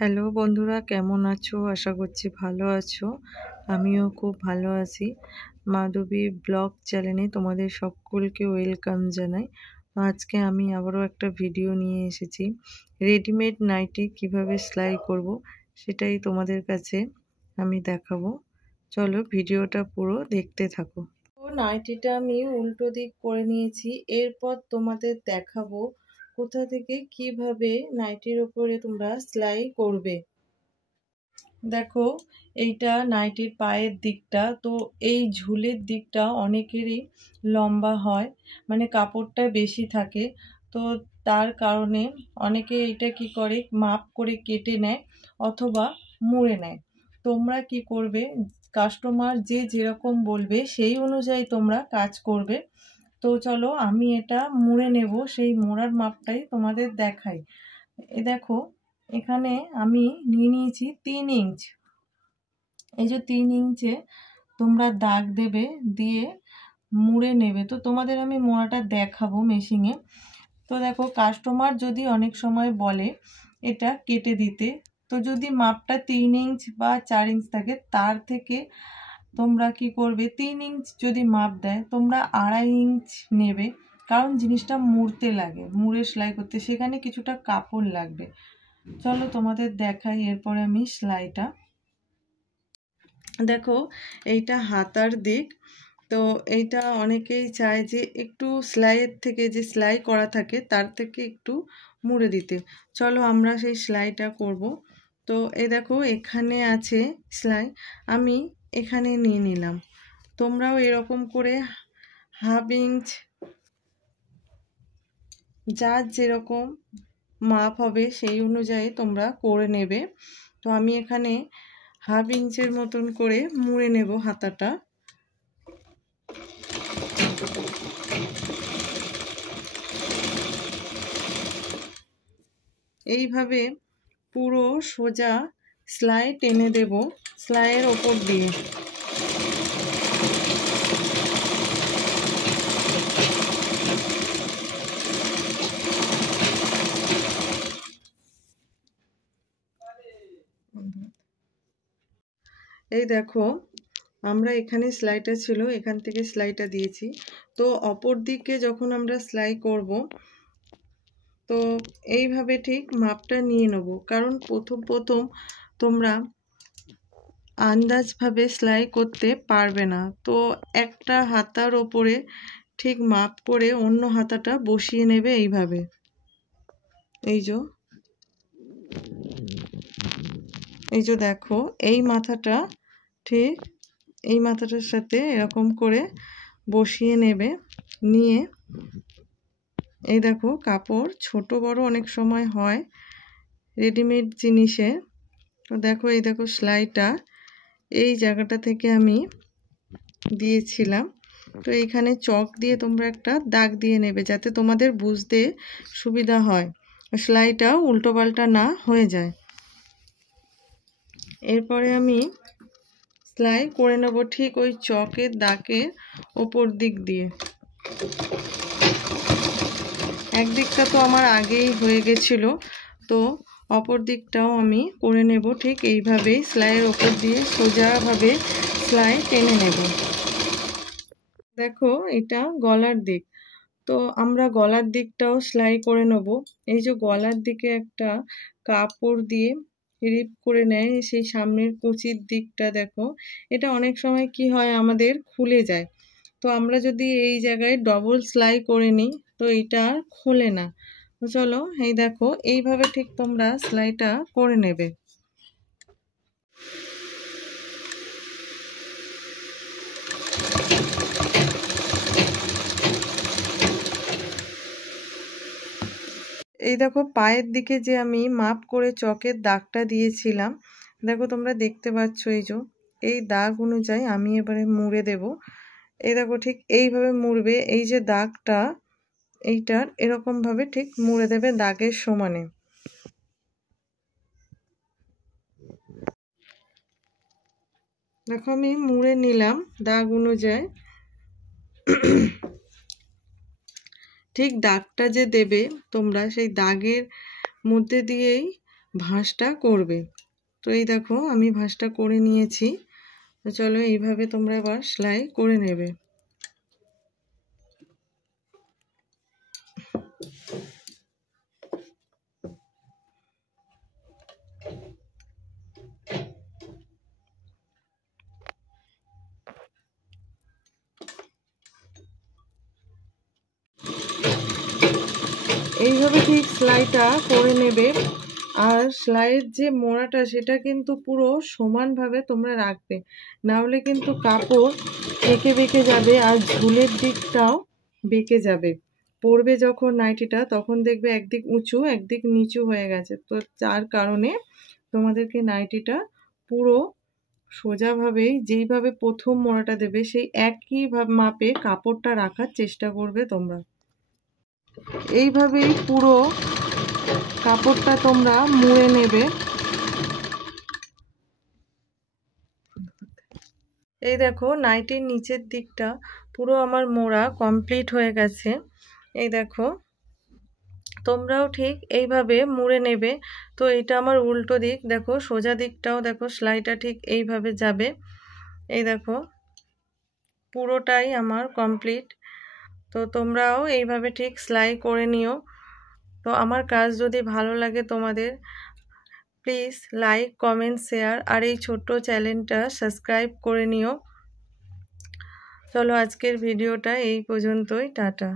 Hello বন্ধুরা, কেমন আছো? আশা করছি ভালো আছো। আমিও খুব ভালো আছি। মাধবী ব্লগ চ্যানেলে তোমাদের সকলকে ওয়েলকাম জানাই। তো আজকে আমি আবারও একটা ভিডিও নিয়ে এসেছি। রেডিমেড নাইটি কিভাবে সেলাই করব সেটাই তোমাদের কাছে আমি দেখাবো। চলো ভিডিওটা পুরো দেখতে থাকো। তো নাইটিটা আমি উল্টো দিক করে নিয়েছি। এরপর তোমাদের দেখাবো কোথা থেকে কিভাবে নাইটির উপরে তোমরা সেলাই করবে। দেখো, এইটা নাইটির পায়ের দিকটা। তো এই ঝুলের দিকটা অনেকেরই লম্বা হয়, মানে কাপড়টা বেশি থাকে। তো তার কারণে অনেকে এটা কি করে, মাপ করে কেটে নেয় অথবা মুড়ে নেয়। তোমরা কি করবে, কাস্টমার যে যেরকম বলবে সেই অনুযায়ী তোমরা কাজ করবে। তো চলো আমি এটা মুড়ে নেব, সেই মোড়ার মাপটাই তোমাদের দেখাই। দেখো, এখানে আমি নিয়ে নিয়েছি 3 ইঞ্চ। এই যে 3 ইঞ্চে তোমরা দাগ দেবে, দিয়ে মুড়ে নেবে। তো তোমাদের আমি মোড়াটা দেখাবো মেশিনে। তো দেখো, কাস্টমার যদি অনেক সময় বলে এটা কেটে দিতে, তো যদি মাপটা 3 ইঞ্চ বা 4 ইঞ্চ থাকে, তার থেকে তোমরা কি করবে, 3 ইঞ্চ যদি মাপ দেয় তোমরা 2.5 ইঞ্চ নেবে। কারণ জিনিসটা মুড়তে লাগে, মুড়ে সেলাই করতে সেখানে কিছুটা কাপড় লাগবে। চলো তোমাদের দেখাই এরপরে আমি সেলাইটা। দেখো, এইটা হাতার দিক। তো এইটা অনেকেই চায় যে একটু সেলাইয়ের থেকে, যে সেলাই করা থাকে তার থেকে একটু মুড়ে দিতে। চলো আমরা সেই সেলাইটা করব। তো এই দেখো, এখানে আছে সেলাই, আমি এখানে নিয়ে নিলাম। তোমরাও এরকম করে 1/2 ইঞ্চ, যার যেরকম মাপ হবে সেই অনুযায়ী তোমরা করে নেবে। তো আমি এখানে 1/2 ইঞ্চের মতন করে মুড়ে নেব হাতাটা। এইভাবে পুরো সোজা সেলাই টেনে দেব সেলাইয়ের ওপর দিয়ে। এই দেখো, আমরা এখানে সেলাইটা ছিল, এখান থেকে সেলাইটা দিয়েছি। তো অপর দিকে যখন আমরা সেলাই করব, তো এইভাবে ঠিক মাপটা নিয়ে নেব। কারণ প্রথম তোমরা আন্দাজভাবে সেলাই করতে পারবে না। তো একটা হাতার ওপরে ঠিক মাপ করে অন্য হাতাটা বসিয়ে নেবে এইভাবে। এই যে দেখো, এই মাথাটা ঠিক এই মাথাটার সাথে এরকম করে বসিয়ে নেবে। নিয়ে এই দেখো, কাপড় ছোট বড় অনেক সময় হয় রেডিমেড জিনিসে। তো দেখো, এই দেখো সেলাইটা এই জায়গাটা থেকে আমি দিয়েছিলাম। তো এইখানে চক দিয়ে তোমরা একটা দাগ দিয়ে নেবে, যাতে তোমাদের বুঝতে সুবিধা হয়, সেলাইটা উল্টো পাল্টা না হয়ে যায়। এরপরে আমি সেলাই করে নেব ঠিক ওই চকের দাগের ওপর দিক দিয়ে। একদিকটা তো আমার আগেই হয়ে গেছিল, তো অপর দিকটাও আমি করে নেব ঠিক এইভাবেই, সেলাইয়ের ওপর দিয়ে সোজাভাবে সেলাই টেনে নেব। দেখো, এটা গলার দিক। তো আমরা গলার দিকটাও সেলাই করে নেব। এই যে গলার দিকে একটা কাপড় দিয়ে রিপ করে নেয়, সেই সামনের কুচির দিকটা দেখো, এটা অনেক সময় কি হয়, আমাদের খুলে যায়। তো আমরা যদি এই জায়গায় ডবল সেলাই করে নিই, তো এটা আর খোলে না। তো চলো, এই দেখো, এইভাবে ঠিক তোমরা সেলাইটা করে নেবে। এই দেখো, পায়ের দিকে যে আমি মাপ করে চকের দাগটা দিয়েছিলাম, দেখো তোমরা দেখতে পাচ্ছ, এই দাগ অনুযায়ী আমি এবারে মুড়ে দেব। এই দেখো, ঠিক এইভাবে মুড়বে। এই যে দাগটা, এইটার এরকমভাবে ঠিক মুড়ে দেবে দাগের সমানে। দেখো, আমি মুড়ে নিলাম দাগ অনুযায়ী। ঠিক দাগটা যে দেবে তোমরা, সেই দাগের মধ্যে দিয়েই ভাঁজটা করবে। তো এই দেখো আমি ভাঁজটা করে নিয়েছি। তো চলো এইভাবে তোমরা আবার সেলাই করে নেবে। এইভাবে ঠিক সেলাইটা করে নেবে। আর সেলাইয়ের যে মোড়াটা সেটা কিন্তু পুরো সমানভাবে তোমরা রাখবে, না হলে কিন্তু কাপড় বেঁকে বেঁকে যাবে আর ঝুলের দিকটাও বেঁকে যাবে। পরবে যখন নাইটিটা তখন দেখবে একদিক উঁচু একদিক নিচু হয়ে গেছে। তো যার কারণে তোমাদেরকে নাইটিটা পুরো সোজাভাবেই যেইভাবে প্রথম মোড়াটা দেবে সেই একই মাপে কাপড়টা রাখার চেষ্টা করবে তোমরা। এইভাবেই পুরো কাপড়টা তোমরা মুড়ে নেবে। এই দেখো নাইটির নিচের দিকটা পুরো আমার মোড়া কমপ্লিট হয়ে গেছে। এই দেখো তোমরাও ঠিক এইভাবে মুড়ে নেবে। তো এটা আমার উল্টো দিক, দেখো সোজা দিকটাও দেখো সেলাইটা ঠিক এইভাবে যাবে। এই দেখো পুরোটাই আমার কমপ্লিট। তো তোমরাও এইভাবে ঠিক সেলাই করে নিও। তো আমার কাজ যদি ভালো লাগে তোমাদের, প্লিজ লাইক কমেন্ট শেয়ার আর এই ছোট্ট চ্যানেলটা সাবস্ক্রাইব করে নিও। চলো আজকের ভিডিওটা এই পর্যন্তই, টাটা।